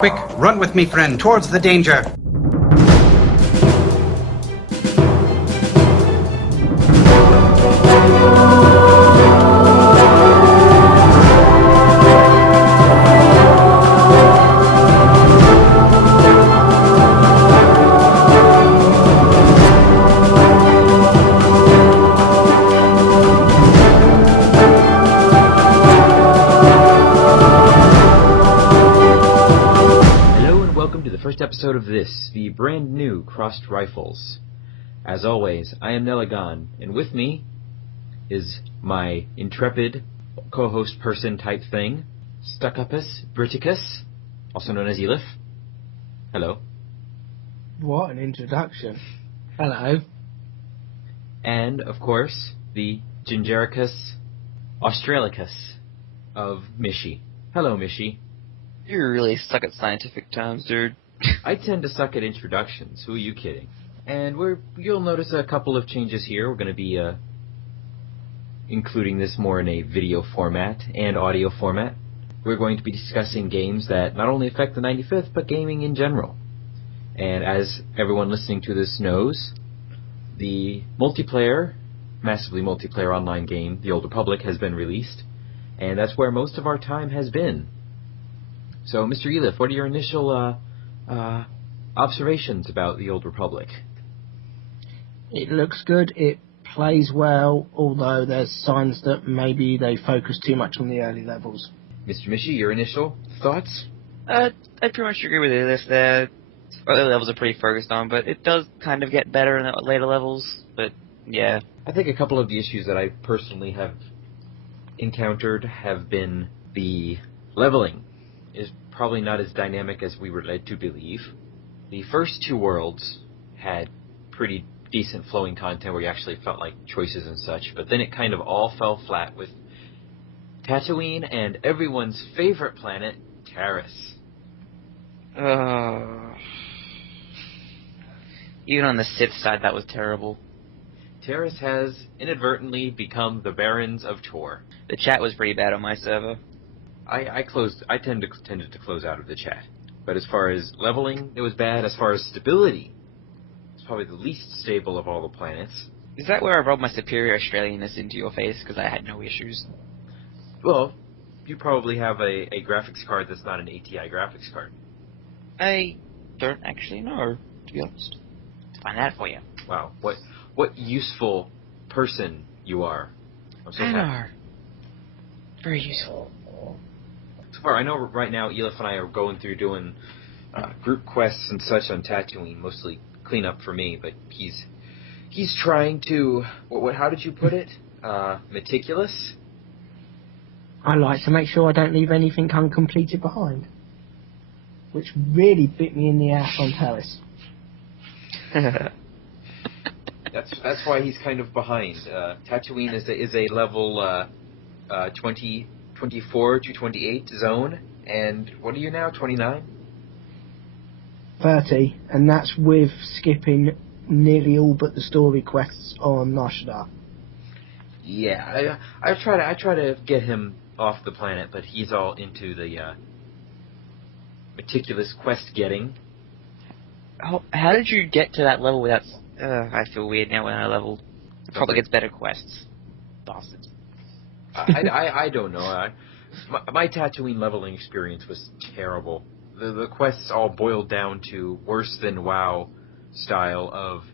Quick, run with me, friend, towards the danger. Episode of this, the brand new Crossed Rifles. As always, I am Nelagon, and with me is my intrepid co-host person type thing, Stuckupus Briticus, also known as Ellif. Hello. What an introduction. Hello. And, of course, the Gingericus Australicus of Mishy. Hello, Mishy. You really suck at scientific terms, dude. I tend to suck at introductions. Who are you kidding? And you'll notice a couple of changes here. We're going to be including this more in a video format and audio format. We're going to be discussing games that not only affect the 95th, but gaming in general. And as everyone listening to this knows, the massively multiplayer online game, The Old Republic, has been released. And that's where most of our time has been. So, Mr. Ellif, what are your initial observations about The Old Republic? It looks good, it plays well, although there's signs that maybe they focus too much on the early levels. Mr. Mishy, your initial thoughts? I pretty much agree with you. The early levels are pretty focused on, but it does kind of get better in the later levels, but yeah. I think a couple of the issues that I personally have encountered have been the leveling is probably not as dynamic as we were led to believe. The first two worlds had pretty decent flowing content where you actually felt like choices and such, but then it kind of all fell flat with Tatooine and everyone's favorite planet, Taris. Even on the Sith side, that was terrible. Taris has inadvertently become the Barons of TOR. The chat was pretty bad on my server. I tended to close out of the chat. But as far as leveling, it was bad. As far as stability, it's probably the least stable of all the planets. Is that where I rolled my superior Australianness into your face? Because I had no issues. Well, you probably have a graphics card that's not an ATI graphics card. I don't actually know, to be honest. Let's find that for you. Wow, what useful person you are. I'm so happy. know. Very useful. So far, I know right now Ellif and I are going through doing group quests and such on Tatooine, mostly cleanup for me, but he's trying to, how did you put it? Meticulous? I like to make sure I don't leave anything uncompleted behind. Which really bit me in the ass on Taris. That's why he's kind of behind. Tatooine is a level 24 to 28 zone, and what are you now, 29? 30, and that's with skipping nearly all but the story quests on Nashda. Yeah, I try to get him off the planet, but he's all into the meticulous quest getting. How did you get to that level without... I feel weird now when I leveled. It probably gets better quests. Bastards. I don't know. My Tatooine leveling experience was terrible. The quests all boiled down to worse than WoW style of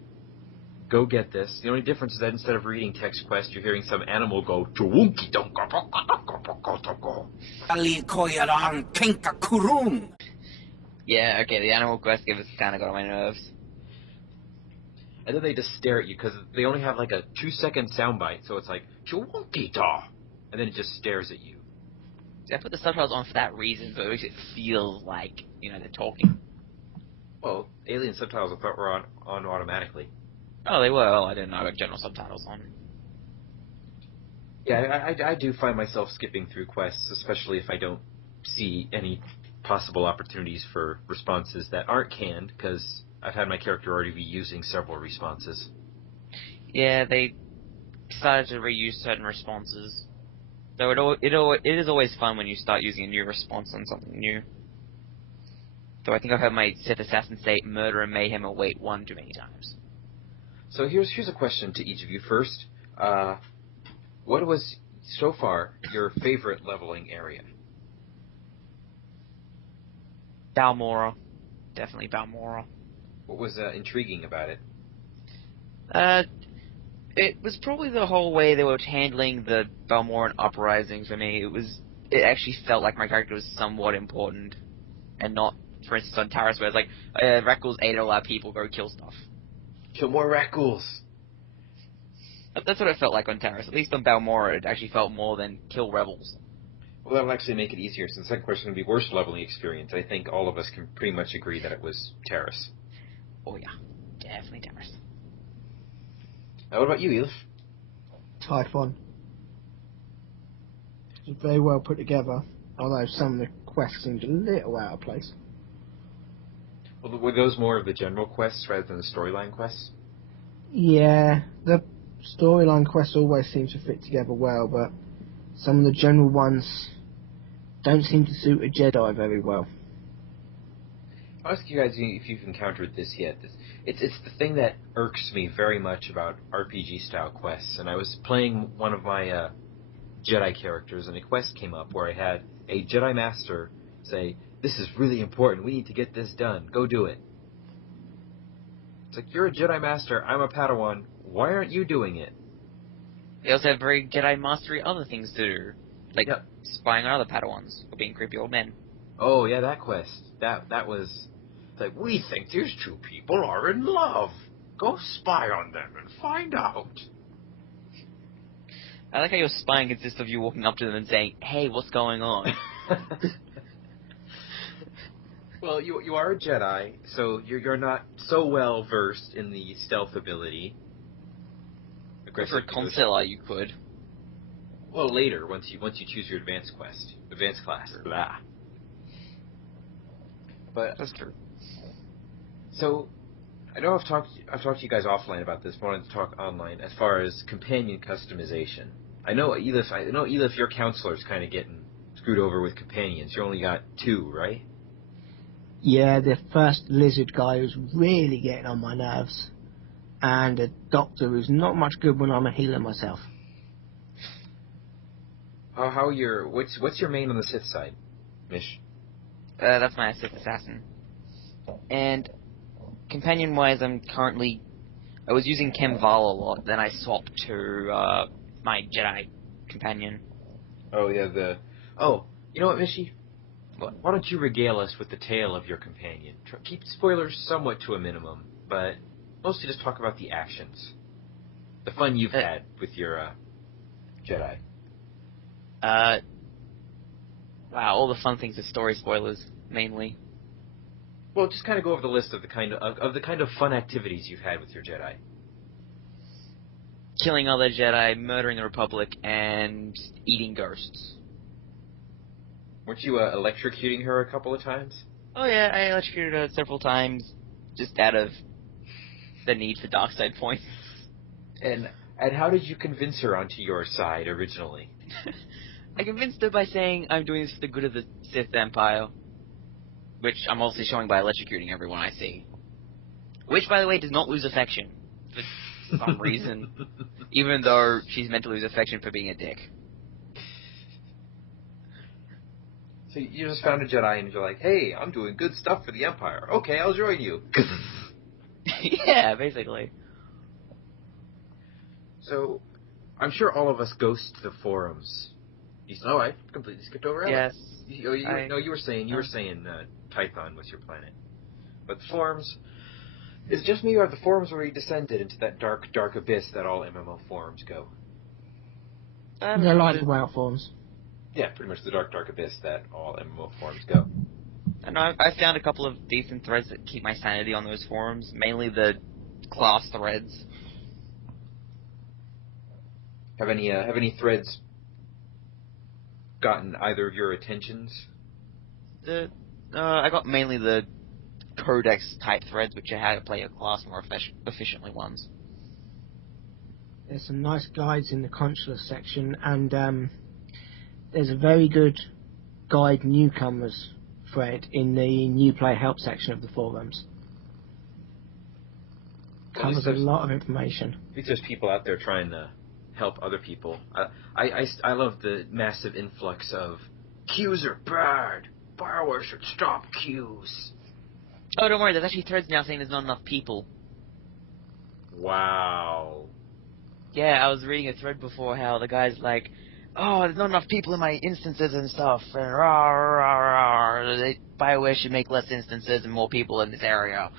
go get this. The only difference is that instead of reading text quest, you're hearing some animal go chewunky donka. Yeah, okay, the animal quest gives kind of got on my nerves. And then they just stare at you because they only have like a 2-second soundbite, so it's like chewunky da, and then it just stares at you. See, I put the subtitles on for that reason, so it makes it feel like, they're talking. Well, alien subtitles I thought were on automatically. Oh, they were. Oh, I didn't know I got general subtitles on. Yeah, I do find myself skipping through quests, especially if I don't see any possible opportunities for responses that aren't canned, because I've had my character already be using several responses. Yeah, they decided to reuse certain responses. Though it is always fun when you start using a new response on something new. Though I think I've heard my Sith assassin say murder and mayhem await one too many times. So here's a question to each of you. First, what was, so far, your favorite leveling area? Balmora. Definitely Balmora. What was intriguing about it? It was probably the whole way they were handling the Balmoran uprising for me. It actually felt like my character was somewhat important, and not, for instance, on Taris, where it's like, Rackles ate all our people, go kill stuff. Kill more Rackles! That's what it felt like on Taris. At least on Balmora, it actually felt more than kill rebels. Well, that'll actually make it easier, since the second question would be worst leveling experience. I think all of us can pretty much agree that it was Taris. Oh yeah, definitely Taris. What about you, Ellif? Typhon. It was very well put together, although some of the quests seemed a little out of place. Well, were those more of the general quests rather than the storyline quests? Yeah, the storyline quests always seem to fit together well, but some of the general ones don't seem to suit a Jedi very well. I'll ask you guys if you've encountered this yet. It's the thing that irks me very much about RPG-style quests, and I was playing one of my Jedi characters, and a quest came up where I had a Jedi Master say, "This is really important, we need to get this done, go do it." It's like, you're a Jedi Master, I'm a Padawan, why aren't you doing it? They also have very Jedi mastery other things to do, like Yep. spying on other Padawans, or being creepy old men. Oh, yeah, that quest. That was... It's like, we think these two people are in love. Go spy on them and find out. I like how your spying consists of you walking up to them and saying, "Hey, what's going on?" Well, you are a Jedi, so you're not so well versed in the stealth ability. But for a consular, you could. Well, later, once you choose your advanced class. Blah. But That's true. so, I know I've talked to you guys offline about this, but I wanted to talk online as far as companion customization. I know Ellif, your counselor's kind of getting screwed over with companions. You only got 2, right? Yeah, the first lizard guy was really getting on my nerves, and a doctor who's not much good when I'm a healer myself. What's your main on the Sith side, Mish? That's my Sith assassin. And companion-wise, I was using Kemval a lot, then I swapped to my Jedi companion. Oh yeah, you know what, Mishy? Why don't you regale us with the tale of your companion? Keep spoilers somewhat to a minimum, but mostly just talk about the actions, the fun you've had with your Jedi. Wow, all the fun things are story spoilers, mainly. Well, just kind of go over the list of the kind of fun activities you've had with your Jedi. Killing other Jedi, murdering the Republic, and eating ghosts. Weren't you electrocuting her a couple of times? Oh yeah, I electrocuted her several times, just out of the need for dark side points. And how did you convince her onto your side originally? I convinced her by saying I'm doing this for the good of the Sith Empire, which I'm obviously showing by electrocuting everyone I see. Which, by the way, does not lose affection for some reason, even though she's meant to lose affection for being a dick. So you just found a Jedi and you're like, "Hey, I'm doing good stuff for the Empire. Okay, I'll join you." Yeah, basically. So, I'm sure all of us ghost the forums. Oh, I completely skipped over Ellif. Yes. You were saying Tython was your planet. But the forums, is it just me, or have the forums already descended into that dark abyss that all MMO forums go? They're like the WoW forums. Yeah, pretty much the dark abyss that all MMO forums go. I know I found a couple of decent threads that keep my sanity on those forums, mainly the class threads. Have any threads gotten either of your attentions? I got mainly the codex type threads, which are how to play a class more efficiently ones. There's some nice guides in the consular section, and there's a very good guide newcomers thread in the new player help section of the forums. Well, at least Covers a there's- lot of information. At least there's people out there trying to help other people. I love the massive influx of queues are bad. BioWare should stop queues. Oh, don't worry, there's actually threads now saying there's not enough people. Wow. Yeah, I was reading a thread before how the guy's like, oh, there's not enough people in my instances and stuff, and rah, rah, rah. BioWare should make less instances and more people in this area.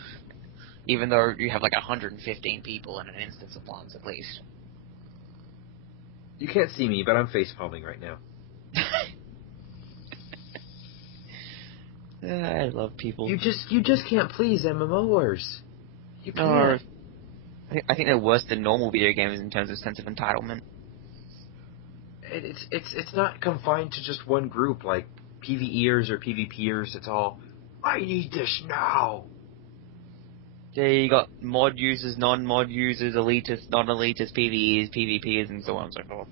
Even though you have like 115 people in an instance of once, at least. You can't see me, but I'm face palming right now. I love people. You just can't please MMOers. You Or, can't. I think they're worse than normal video games in terms of sense of entitlement. It's not confined to just one group like PvEers or PvPers. It's all, I need this now. Yeah, you got mod users, non-mod users, elitists, non-elitists, PvEs, PvPers, and so on and so forth.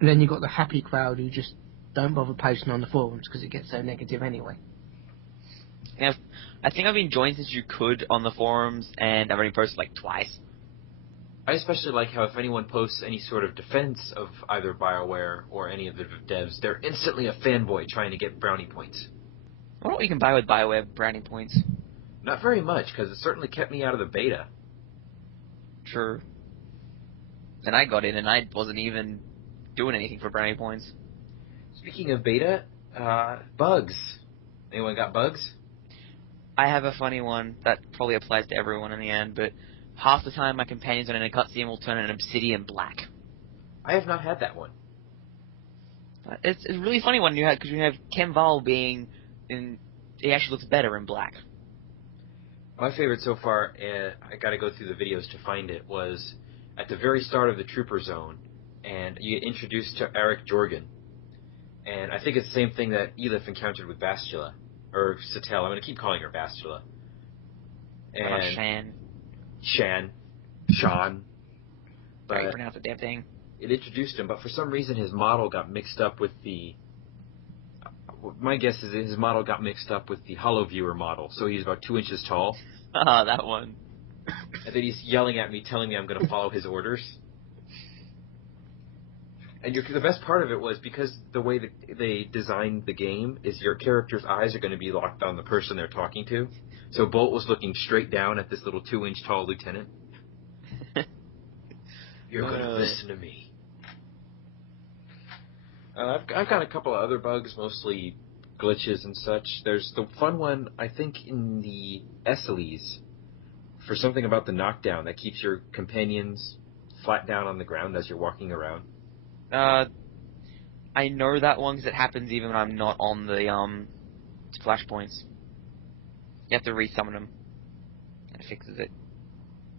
And then you've got the happy crowd who just don't bother posting on the forums because it gets so negative anyway. Yeah, I think I've been joined since you could on the forums, and I've only posted like twice. I especially like how if anyone posts any sort of defense of either BioWare or any of the devs, they're instantly a fanboy trying to get brownie points. I wonder what you can buy with BioWare brownie points. Not very much, because it certainly kept me out of the beta. True. Then I got in and I wasn't even doing anything for brownie points. Speaking of beta, bugs. Anyone got bugs? I have a funny one that probably applies to everyone in the end, but half the time my companions on a cutscene will turn an obsidian black. I have not had that one. It's a really funny one you have, because you have Ken Val being in. He actually looks better in black. My favorite so far, I gotta go through the videos to find it, was at the very start of the Trooper Zone, and you get introduced to Eric Jorgen. And I think it's the same thing that Ellif encountered with Bastila. Or Satel, I'm gonna keep calling her Bastila. And Shan. Sean. How you But pronounce the damn thing? it introduced him, but for some reason his model got mixed up with the... My guess is his model got mixed up with the Hollow Viewer model, so he's about 2 inches tall. Ah, that one. And then he's yelling at me, telling me I'm going to follow his orders. And the best part of it was because the way that they designed the game is your character's eyes are going to be locked on the person they're talking to. So Bolt was looking straight down at this little 2-inch tall lieutenant. You're going to listen to me. I've got a couple of other bugs, mostly glitches and such. There's the fun one, I think, in the Esseles, for something about the knockdown that keeps your companions flat down on the ground as you're walking around. I know that one because it happens even when I'm not on the flashpoints. You have to resummon them. It fixes it.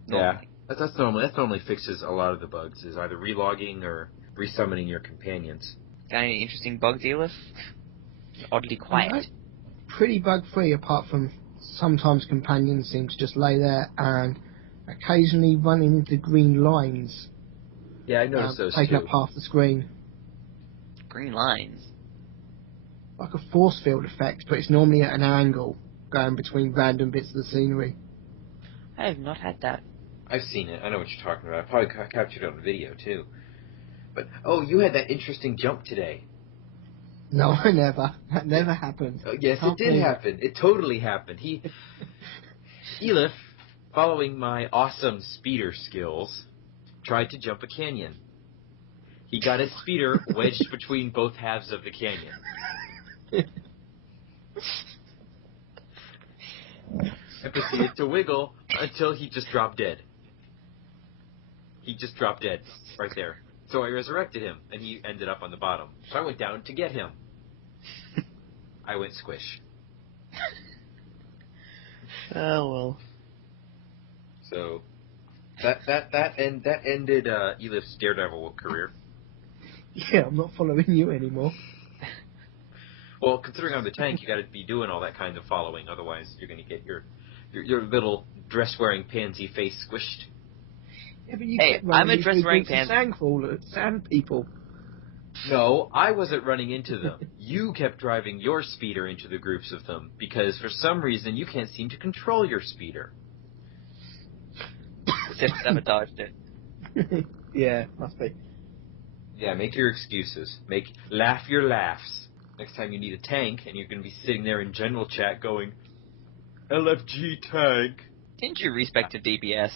Normally. Yeah, that normally fixes a lot of the bugs, is either relogging or resummoning your companions. Got any interesting bugs, Ellif? Oddly quiet. Pretty bug free, apart from sometimes companions seem to just lay there and occasionally run into green lines. Yeah, I noticed those taking too. up half the screen. Green lines. Like a force field effect, but it's normally at an angle, going between random bits of the scenery. I have not had that. I've seen it. I know what you're talking about. I probably captured it on video too. But, oh, you had that interesting jump today. No, I never. That never happened. Yes, it did happen. It totally happened. Ellif, following my awesome speeder skills, tried to jump a canyon. He got his speeder wedged between both halves of the canyon. And proceeded to wiggle until he just dropped dead. He just dropped dead right there. So I resurrected him, and he ended up on the bottom. So I went down to get him. I went squish. Oh, well. So that ended Ellif's Daredevil career. Yeah, I'm not following you anymore. Well, considering I'm the tank, you got to be doing all that kind of following. Otherwise, you're going to get your little dress-wearing pansy face squished. Yeah, but you Hey, kept running I'm a through dress-wearing groups of sand people. No, I wasn't running into them. You kept driving your speeder into the groups of them, because for some reason you can't seem to control your speeder. Sith sabotaged it. Yeah, must be. Yeah, make your excuses. Laugh your laughs. Next time you need a tank, and you're going to be sitting there in general chat going, LFG tank. Didn't you respec to DPS?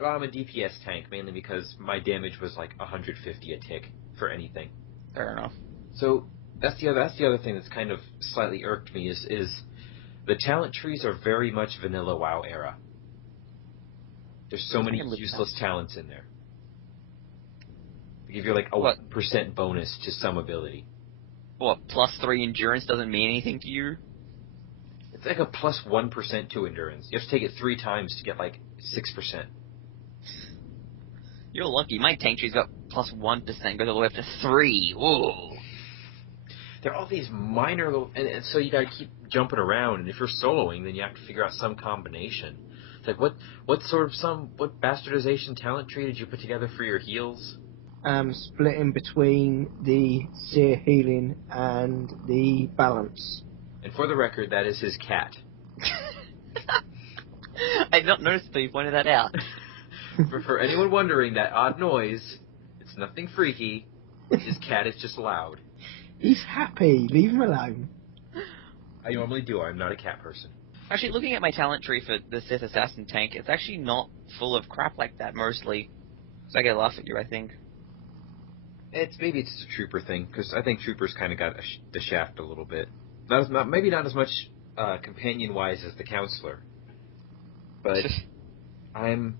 Well, I'm a DPS tank, mainly because my damage was like 150 a tick for anything. Fair enough. So that's the other thing that's kind of slightly irked me is the talent trees are very much vanilla WoW era. There's so many useless talents in there. They give you like a 1% bonus to some ability. What, +3 endurance doesn't mean anything to you? It's like a plus 1% to endurance. You have to take it 3 times to get like 6%. You're lucky. My tank tree's got +1%, goes all the way up to 3. Whoa. There are all these minor little... And so you gotta keep jumping around, and if you're soloing, then you have to figure out some combination. It's like, what bastardization talent tree did you put together for your heals? Splitting between the seer healing and the balance. And for the record, that is his cat. I did not notice until you pointed that out. For anyone wondering, that odd noise, it's nothing freaky. His cat is just loud. He's happy. Leave him alone. I normally do. I'm not a cat person. Actually, looking at my talent tree for the Sith Assassin tank, it's actually not full of crap like that, mostly. So I get a laugh at you, I think. Maybe it's a trooper thing, because I think troopers kind of got the shaft a little bit. Maybe not as much companion-wise as the counselor. But I'm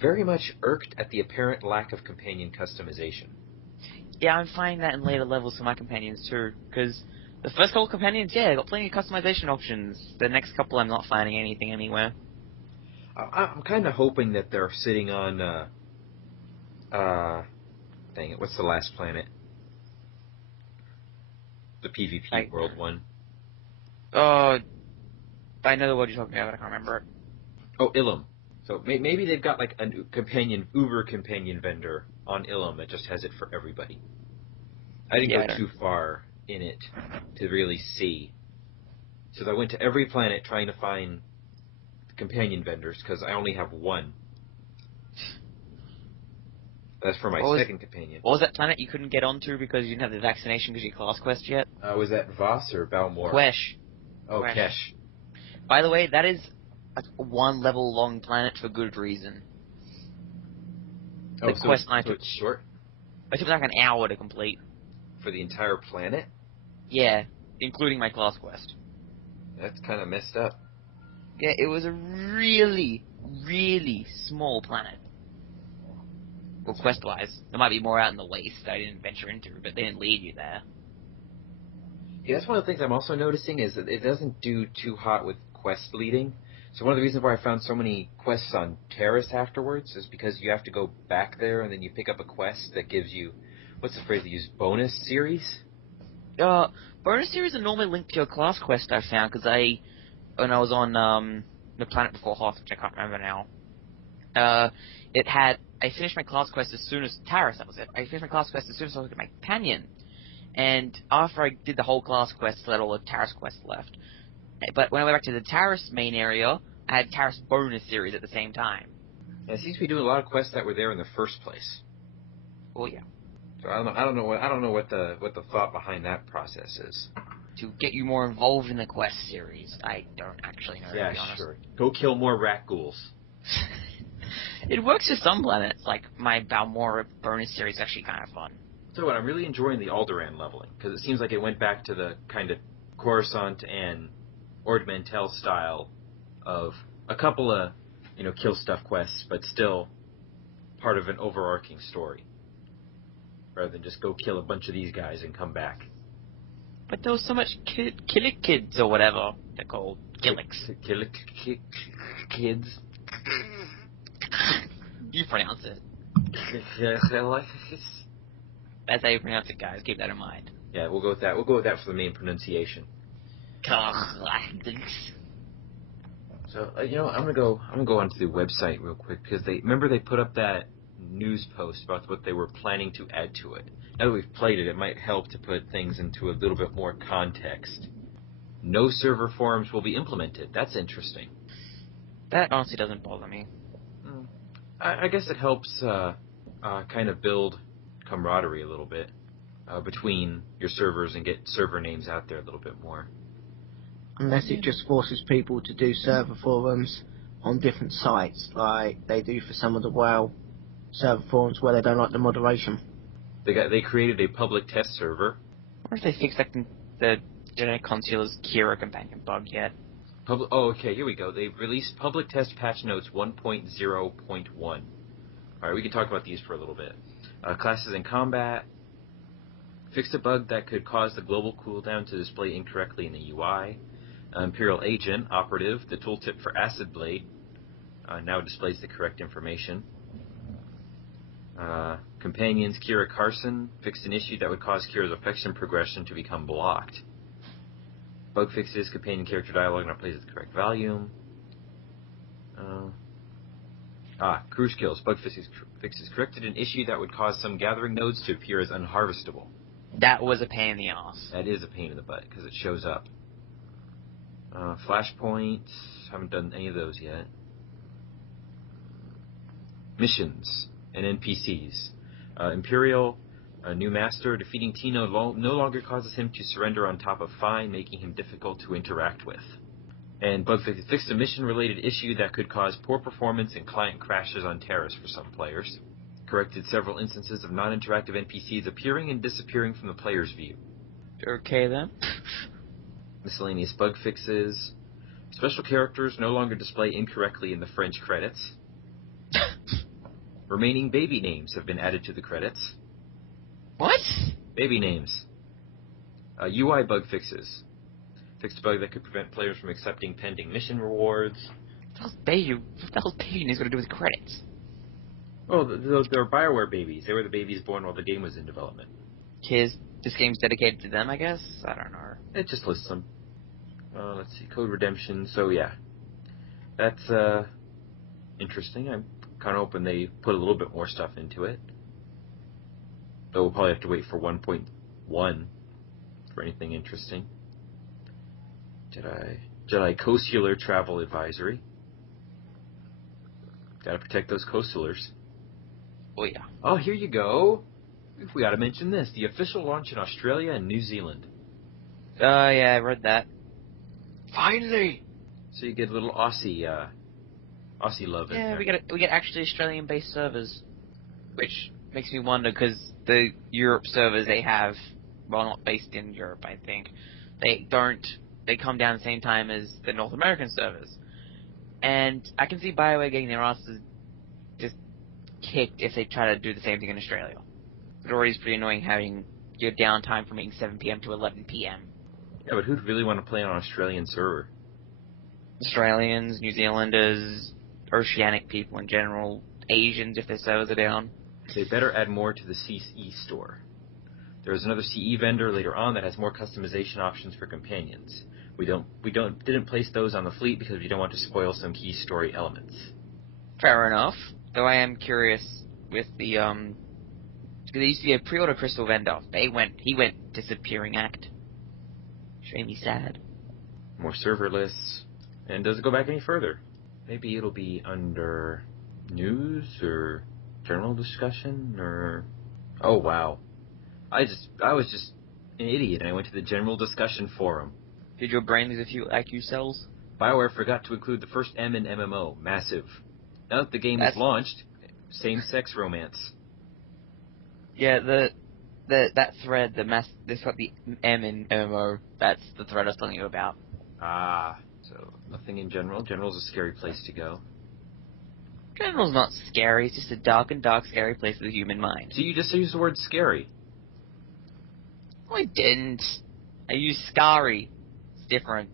very much irked at the apparent lack of companion customization. Yeah, I'm finding that in later levels for my companions too, because the first couple companions, yeah, I got plenty of customization options. The next couple, I'm not finding anything anywhere. I'm kind of hoping that they're sitting on, dang it, what's the last planet? The PvP world one. I know the word you're talking about, but I can't remember it. Oh, Ilum. So maybe they've got like a Uber companion vendor on Ilum that just has it for everybody. I didn't go too far in it to really see. So I went to every planet trying to find companion vendors because I only have one. That's for my second companion. What was that planet you couldn't get onto because you didn't have the vaccination because of your class quest yet? Was that Voss or Balmor? Quesh. Oh, Kesh. By the way, that is a 1 level long planet for good reason. The quest line took short? It took like an hour to complete. For the entire planet? Yeah, including my class quest. That's kind of messed up. Yeah, it was a really, really small planet. Well, quest-wise. There might be more out in the waste I didn't venture into, but they didn't lead you there. Yeah, that's one of the things I'm also noticing is that it doesn't do too hot with quest leading. So one of the reasons why I found so many quests on Terrace afterwards is because you have to go back there and then you pick up a quest that gives you, what's the phrase they use, bonus series? Bonus series are normally linked to your class quest, I found, because when I was on the planet before Hoth, which I can't remember now, I finished my class quest as soon as Taris, that was it. I finished my class quest as soon as I was with my companion. And after I did the whole class quest, I had all the Taris quests left. But when I went back to the Taris main area, I had Taris bonus series at the same time. Yeah, it seems to be doing a lot of quests that were there in the first place. Oh yeah. So I don't know what the thought behind that process is. To get you more involved in the quest series. I don't actually know, to be honest. Sure. Go kill more rat ghouls. It works for some planets, like my Balmora bonus series is actually kind of fun. So what, I'm really enjoying the Alderaan leveling, because it seems like it went back to the kind of Coruscant and Ord Mantell style of a couple of, kill stuff quests, but still part of an overarching story. Rather than just go kill a bunch of these guys and come back. But there was so much Killikids or whatever they're called. Killix. Kids. You pronounce it. That's how you pronounce it, guys. Keep that in mind. Yeah, we'll go with that. We'll go with that for the main pronunciation. So I'm gonna go onto the website real quick because they put up that news post about what they were planning to add to it. Now that we've played it, it might help to put things into a little bit more context. No server forums will be implemented. That's interesting. That honestly doesn't bother me. I guess it helps kind of build camaraderie a little bit between your servers and get server names out there a little bit more. Unless it just forces people to do server forums on different sites, like they do for some of the WoW server forums where they don't like the moderation. They created a public test server. I wonder if they fixed the Genetic Concealer's Kira companion bug yet. Okay, here we go. They released public test patch notes 1.0.1. Alright, we can talk about these for a little bit. Classes in combat. Fixed a bug that could cause the global cooldown to display incorrectly in the UI. Imperial Agent, Operative, the tooltip for Acid Blade, now displays the correct information. Companions, Kira Carson, fixed an issue that would cause Kira's affection progression to become blocked. Bug fixes, companion character dialogue now plays at the correct volume. Crew skills, bug fixes corrected an issue that would cause some gathering nodes to appear as unharvestable. That was a pain in the ass. That is a pain in the butt, because it shows up. Flashpoints, haven't done any of those yet. Missions and NPCs. Imperial, a new master, defeating Tino no longer causes him to surrender on top of Fine, making him difficult to interact with. And bug fixed a mission-related issue that could cause poor performance and client crashes on Terrace for some players. Corrected several instances of non-interactive NPCs appearing and disappearing from the player's view. Okay then. Miscellaneous bug fixes. Special characters no longer display incorrectly in the French credits. Remaining baby names have been added to the credits. What? Baby names. UI bug fixes. Fixed a bug that could prevent players from accepting pending mission rewards. What the hell's baby name's got to do with credits? Oh, they're BioWare babies. They were the babies born while the game was in development. This game's dedicated to them, I guess? I don't know. It just lists them. Let's see, code redemption. So yeah, that's interesting. I'm kind of hoping they put a little bit more stuff into it. Though we'll probably have to wait for 1.1 for anything interesting. Jedi Coastular Travel Advisory. Gotta protect those coastalers. Oh yeah. Oh, here you go. We gotta mention this. The official launch in Australia and New Zealand. Yeah, I read that. Finally! So you get a little Aussie love in Yeah, there. we get actually Australian-based servers, which makes me wonder because the Europe servers they have, well, not based in Europe, I think, they come down the same time as the North American servers, and I can see BioWare getting their asses just kicked if they try to do the same thing in Australia. It already is pretty annoying having your downtime from 7 p.m. to 11 p.m. Yeah, but who'd really want to play on an Australian server? Australians, New Zealanders, Oceanic people in general, Asians if their servers are down. They better add more to the CE store. There is another CE vendor later on that has more customization options for companions. We didn't place those on the fleet because we don't want to spoil some key story elements. Fair enough. Though I am curious with the there used to be a pre-order crystal vendor. He went disappearing act. Which made me sad. More server lists. And does it go back any further? Maybe it'll be under news or general discussion or... Oh, wow. I was just an idiot and I went to the general discussion forum. Did your brain lose a few IQ cells? BioWare forgot to include the first M in MMO. Massive. Now that the game is launched, same-sex romance. Yeah, that thread, this got the M in MMO. That's the thread I was telling you about. Ah, so nothing in general. General's a scary place to go. General's not scary. It's just a dark, scary place of the human mind. So you just used the word scary. No, I didn't. I used scary. It's different.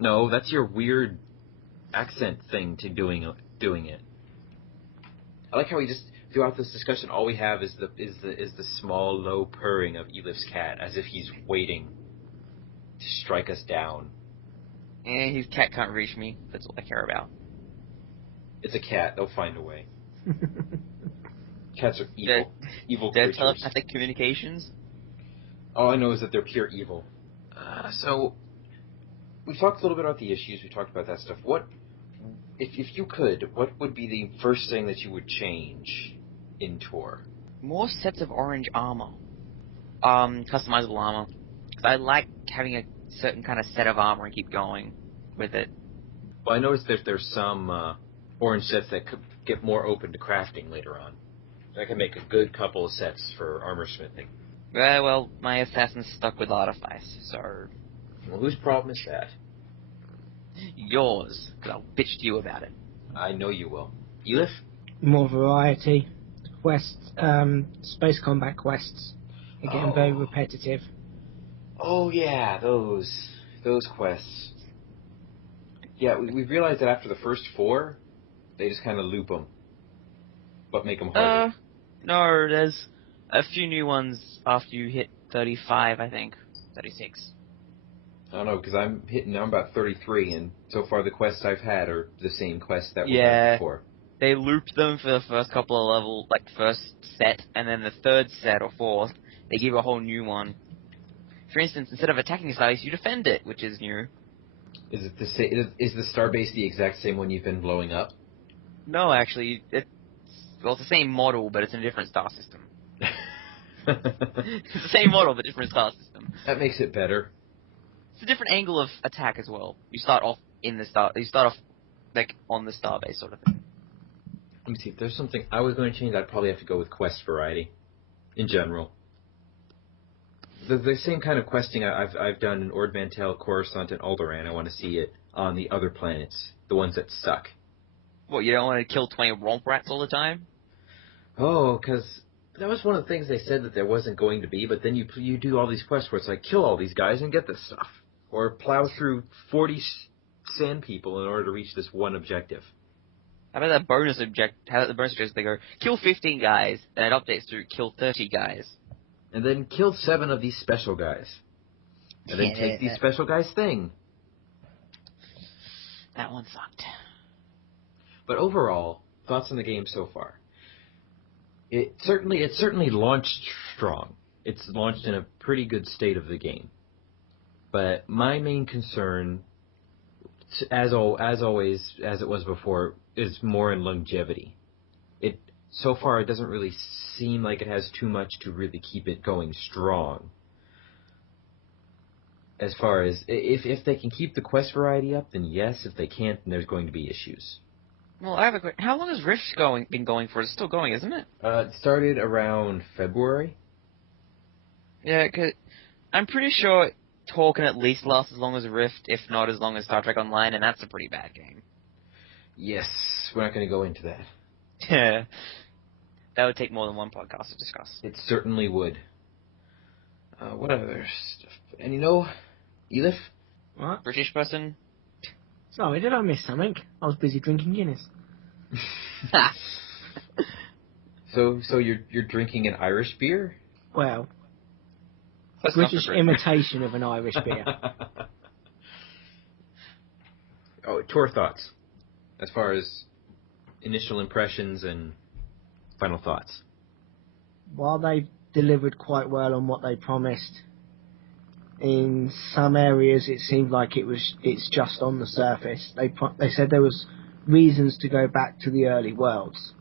No, that's your weird accent thing to doing it. I like how we just throughout this discussion all we have is the small low purring of Ellif's cat as if he's waiting to strike us down. His cat can't reach me. That's all I care about. It's a cat. They'll find a way. Cats are evil. Evil Their creatures. telepathic communications? All I know is that they're pure evil. So, we talked a little bit about the issues. We talked about that stuff. If you could, what would be the first thing that you would change in TOR? More sets of orange armor. Customizable armor. Because I like having a certain kind of set of armor and keep going with it. Well, I noticed that there's some orange sets that could get more open to crafting later on. I can make a good couple of sets for armor smithing. Well, my assassin's stuck with artifice, so... Well, whose problem is that? Yours, because I'll bitch to you about it. I know you will. Ellif? More variety. Quests, space combat quests are getting very repetitive. Oh yeah, those quests. Yeah, we realized that after the first 4, they just kind of loop them, but make them harder. No, there's a few new ones after you hit 35, I think. 36. I don't know, because I'm about 33, and so far the quests I've had are the same quests that were done before. They looped them for the first couple of levels, like first set, and then the third set or fourth, they give a whole new one. For instance, instead of attacking a starbase, you defend it, which is new. Is it the same? Is the starbase the exact same one you've been blowing up? No, actually, it's the same model, but it's in a different star system. It's the same model, but different star system. That makes it better. It's a different angle of attack as well. You start off like on the starbase sort of thing. Let me see. If there's something I was going to change, I'd probably have to go with quest variety, in general. The same kind of questing I've done in Ord Mantell, Coruscant, and Alderaan. I want to see it on the other planets, the ones that suck. What, you don't want to kill 20 romp rats all the time? Oh, because that was one of the things they said that there wasn't going to be, but then you do all these quests where it's like, kill all these guys and get this stuff. Or plow through 40 sand people in order to reach this one objective. How about the bonus objective, they go, kill 15 guys, and it updates to kill 30 guys. And then kill 7 of these special guys. And then take these special guys' thing. That one sucked. But overall, thoughts on the game so far? It certainly launched strong. It's launched in a pretty good state of the game. But my main concern, as always, as it was before, is more in longevity. So far, it doesn't really seem like it has too much to really keep it going strong. As far as, if they can keep the quest variety up, then yes. If they can't, then there's going to be issues. Well, I have a question. How long has Rift been going for? It's still going, isn't it? It started around February. Yeah, cause I'm pretty sure TOR can at least last as long as Rift, if not as long as Star Trek Online, and that's a pretty bad game. Yes, we're not going to go into that. Yeah. That would take more than one podcast to discuss. It certainly would. What other stuff? And Ellif? What? British person? Sorry, did I miss something? I was busy drinking Guinness. So you're drinking an Irish beer? Well, That's British imitation of an Irish beer. Oh, TOR thoughts. As far as initial impressions and final thoughts. While they delivered quite well on what they promised, in some areas it seemed like it's just on the surface. They said there was reasons to go back to the early worlds.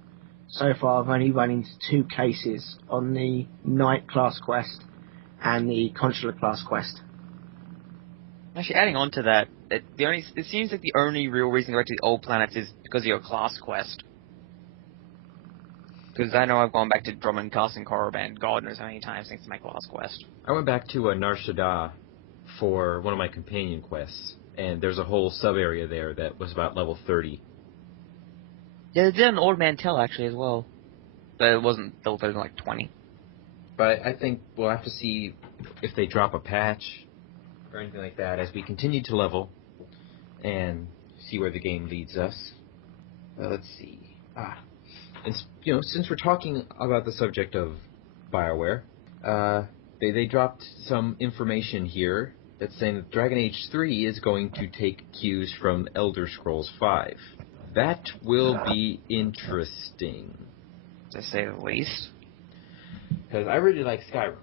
So far I've only run into 2 cases on the Knight class quest and the Consular class quest. Actually, adding on to that, it seems like the only real reason to go back to the old planets is because of your class quest. Because I know I've gone back to Drummond Castle and Korriban God knows how many times thanks to my class quest. I went back to Nar Shaddaa for one of my companion quests, and there's a whole sub-area there that was about level 30. Yeah, they did an Ord Mantell actually as well. But it wasn't level 30, like 20. But I think we'll have to see if they drop a patch or anything like that as we continue to level and see where the game leads us. Let's see. And, since we're talking about the subject of BioWare, they dropped some information here that's saying that Dragon Age 3 is going to take cues from Elder Scrolls 5. That will be interesting. To say the least. Because I really like Skyrim.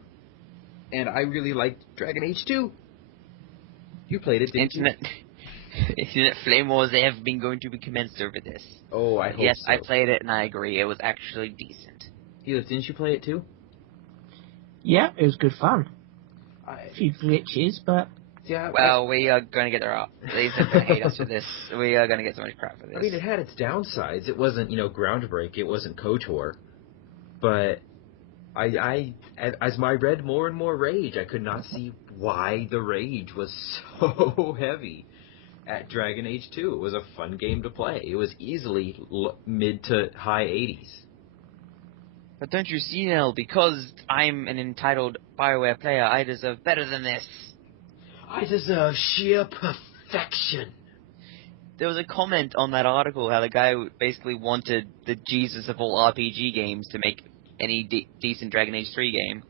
And I really liked Dragon Age 2. You played it, didn't you? Internet flame wars have been going to be commenced over this. Oh, I hope yes, so. I played it and I agree. It was actually decent. Ellif, didn't you play it too? Yeah, it was good fun. A few glitches, but... Yeah. Well, we are going to get their These are going to hate us for this. We are going to get so much crap for this. I mean, it had its downsides. It wasn't, groundbreaking. It wasn't KOTOR. But as I read more and more rage, I could not see why the rage was so heavy at Dragon Age 2. It was a fun game to play. It was easily mid to high 80s. But don't you see, Nell, because I'm an entitled BioWare player, I deserve better than this. I deserve sheer perfection. There was a comment on that article how the guy basically wanted the Jesus of all RPG games to make any decent Dragon Age 3 game.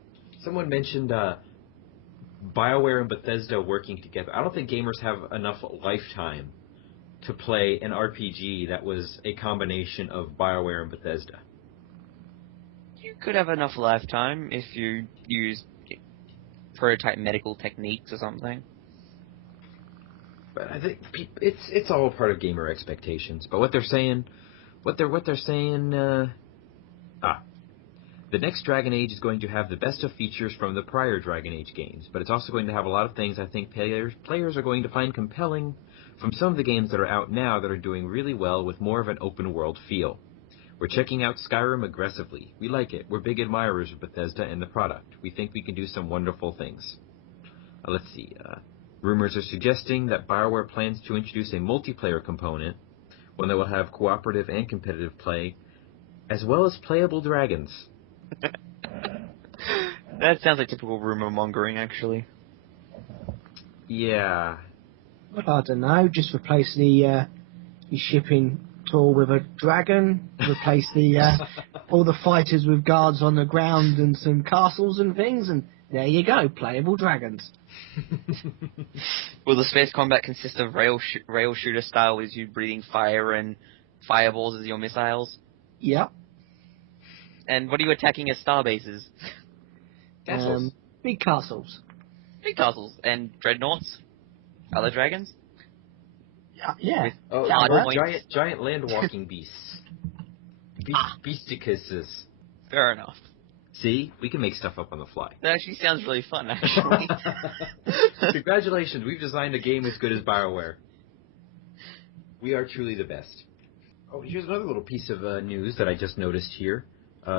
Someone mentioned BioWare and Bethesda working together. I don't think gamers have enough lifetime to play an RPG that was a combination of BioWare and Bethesda. You could have enough lifetime if you use prototype medical techniques or something. But I think it's all part of gamer expectations. But what they're saying, the next Dragon Age is going to have the best of features from the prior Dragon Age games, but it's also going to have a lot of things I think players are going to find compelling from some of the games that are out now that are doing really well with more of an open world feel. We're checking out Skyrim aggressively. We like it. We're big admirers of Bethesda and the product. We think we can do some wonderful things. Let's see. Rumors are suggesting that BioWare plans to introduce a multiplayer component, one that will have cooperative and competitive play, as well as playable dragons. That sounds like typical rumor mongering, actually. Yeah. Well, I don't know, just replace the shipping tour with a dragon, replace the all the fighters with guards on the ground and some castles and things, and there you go, playable dragons. Will the space combat consist of rail shooter style, with you breathing fire and fireballs as your missiles? Yep. And what are you attacking as star bases? Castles. Big castles. Big castles. And dreadnoughts? Other dragons? Yeah. Oh, Valid or point. giant land walking beasts. Beasticuses. Fair enough. See? We can make stuff up on the fly. That actually sounds really fun, actually. Congratulations, we've designed a game as good as BioWare. We are truly the best. Oh, here's another little piece of news that I just noticed here.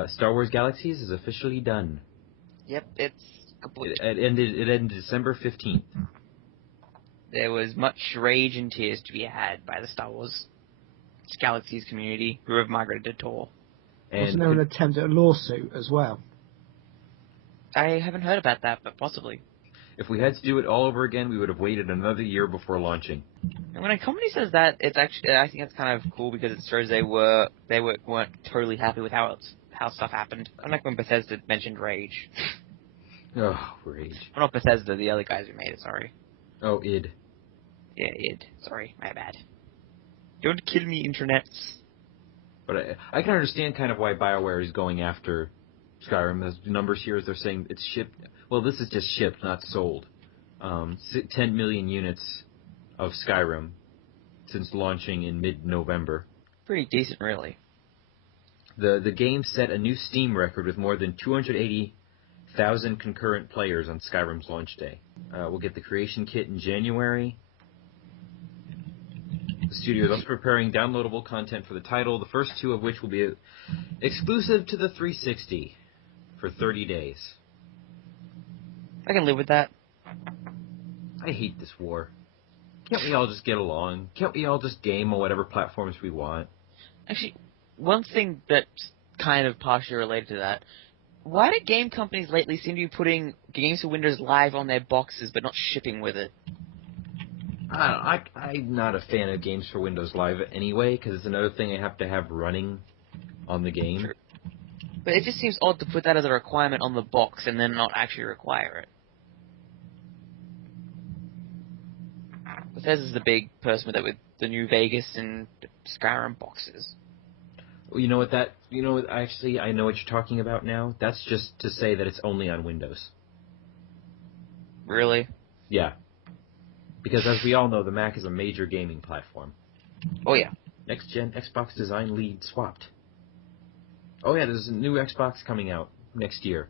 Star Wars Galaxies is officially done. Yep, it's complete. It ended December 15th. There was much rage and tears to be had by the Star Wars Galaxies community, who have migrated to TOR. Wasn't there an attempt at a lawsuit as well? I haven't heard about that, but possibly. If we had to do it all over again, we would have waited another year before launching. And when a company says that, it's actually, I think it's kind of cool because it shows they weren't totally happy with how stuff happened. Unlike when Bethesda mentioned Rage. Oh, Rage. Well, not Bethesda, the other guys who made it, sorry. Oh, id. Yeah, id. Sorry, my bad. Don't kill me, internets. But I can understand kind of why BioWare is going after Skyrim. The numbers here, as they're saying, it's shipped. Well, this is just shipped, not sold. 10 million units of Skyrim since launching in mid-November. Pretty decent, really. The game set a new Steam record with more than 280,000 concurrent players on Skyrim's launch day. We'll get the creation kit in January. The studio is also preparing downloadable content for the title, the first two of which will be exclusive to the 360 for 30 days. I can live with that. I hate this war. Can't we all just get along? Can't we all just game on whatever platforms we want? Actually, one thing that's kind of partially related to that, why do game companies lately seem to be putting games for Windows Live on their boxes but not shipping with it? I'm not a fan of games for Windows Live anyway, because it's another thing I have to have running on the game. True. But it just seems odd to put that as a requirement on the box and then not actually require it. Bethesda's the big person with it, with the new Vegas and Skyrim boxes. Well, actually, I know what you're talking about now. That's just to say that it's only on Windows. Really? Yeah. Because as we all know, the Mac is a major gaming platform. Oh yeah. Next-gen Xbox design lead swapped. Oh yeah, there's a new Xbox coming out next year,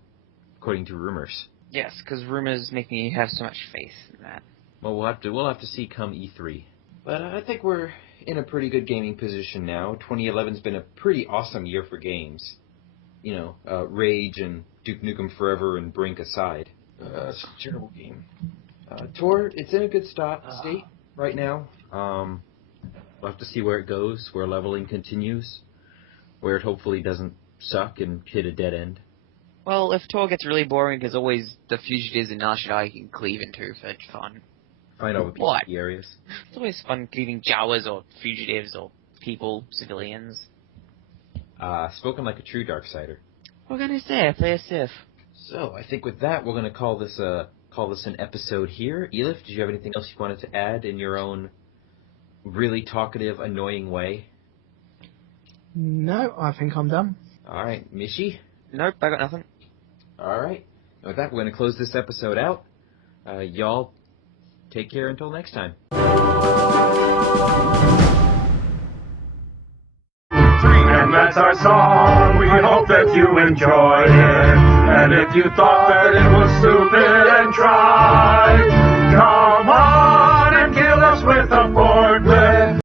according to rumors. Yes, because rumors make me have so much faith in that. Well, we'll have to see come E3. But I think we're in a pretty good gaming position now. 2011's been a pretty awesome year for games. Rage and Duke Nukem Forever and Brink aside. It's a terrible game. TOR, it's in a good state right now. We'll have to see where it goes, where leveling continues, where it hopefully doesn't suck and hit a dead end. Well, if TOR gets really boring, there's always the fugitives in Nashidai you can cleave into for fun. Find out What? the areas. It's always fun cleaving Jawas or fugitives or people, civilians. Spoken like a true Darksider. What can I say? I play a Sith. So, I think with that, we're going to call this an episode here. Ellif, did you have anything else you wanted to add in your own really talkative, annoying way? No, I think I'm done. All right, Mishy? Nope, I got nothing. All right. With that, we're going to close this episode out. Y'all, take care until next time. And that's our song. We hope that you enjoyed it. And if you thought that it was stupid and dry,